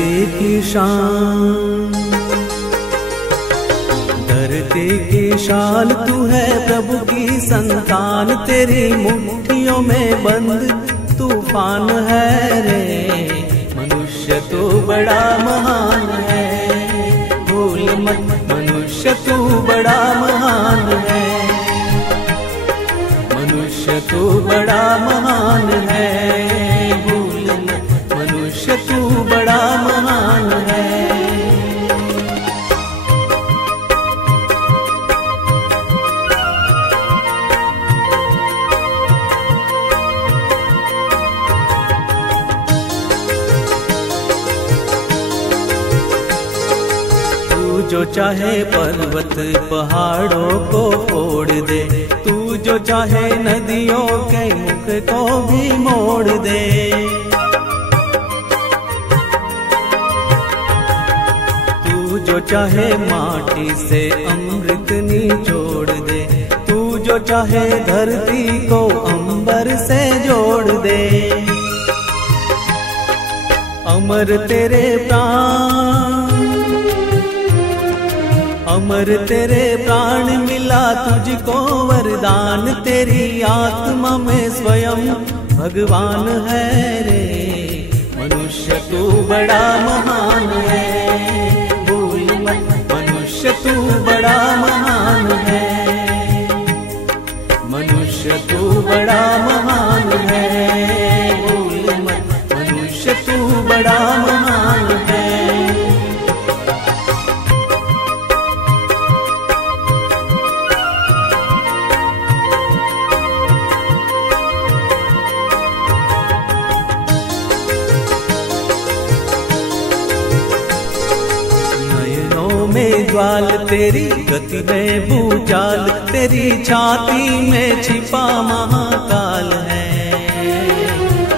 धरती की शान, धरती की शान तू है प्रभु की संतान, तेरी मुट्ठियों में बंद तूफान है रे। मनुष्य तू बड़ा महान है, भूल मत मनुष्य तू बड़ा महान है, मनुष्य तू बड़ा महान है, भूल मत मनुष्य तू बड़ा महान है। जो चाहे पर्वत पहाड़ों को फोड़ दे, तू जो चाहे नदियों के मुख को भी मोड़ दे। तू जो चाहे माटी से अमृत निचोड़ दे, तू जो चाहे धरती को अंबर से जोड़ दे। अमर तेरे प्राण, अमर तेरे प्राण मिला तुझको वरदान, तेरी आत्मा में स्वयं भगवान है रे। मनुष्य तू बड़ा महान है, भूल मत मनुष्य तू बड़ा महान है, मनुष्य तू बड़ा महान है, भूल मत मनुष्य तू बड़ा महान है। ज्वाल तेरी गति में भूचाल, तेरी छाती में छिपा महाकाल है।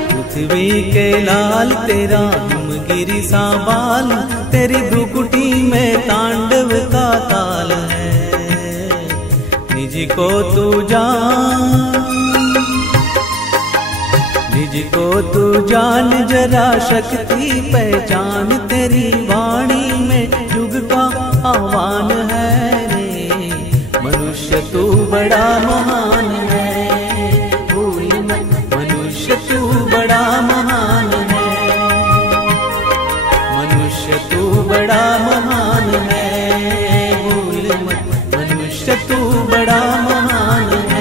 पृथ्वी के लाल तेरा हिमगिरी सा बाल, तेरी भ्रुकुटी में तांडव का ताल है। निज को तू जान, निज को तू जान जरा शक्ति पहचान, तेरी वाणी में युग का आह्वान है रे। मनुष्य तू बड़ा महान है, भूल मत मनुष्य तू बड़ा महान है, मनुष्य तू बड़ा महान है, भूल मत मनुष्य तू बड़ा महान है।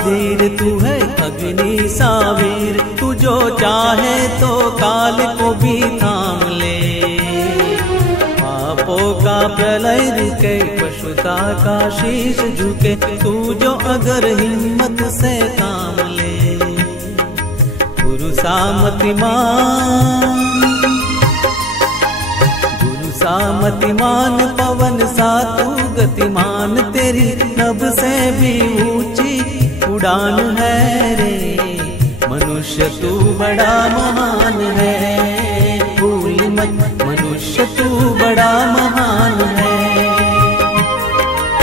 धीर तू है अग्नि सावीर, तू जो चाहे तो काल को भी थाम ले। पापों का प्रलय रुके, पशुता का शीश झुके, तू जो अगर हिम्मत से काम ले। गुरु सामतिमान, गुरु सामतिमान, पवन सा तू गतिमान, तेरी नभ से भी ऊंची उड़ान है रे। मनुष्य तू बड़ा महान है, भूल मत मनुष्य तू बड़ा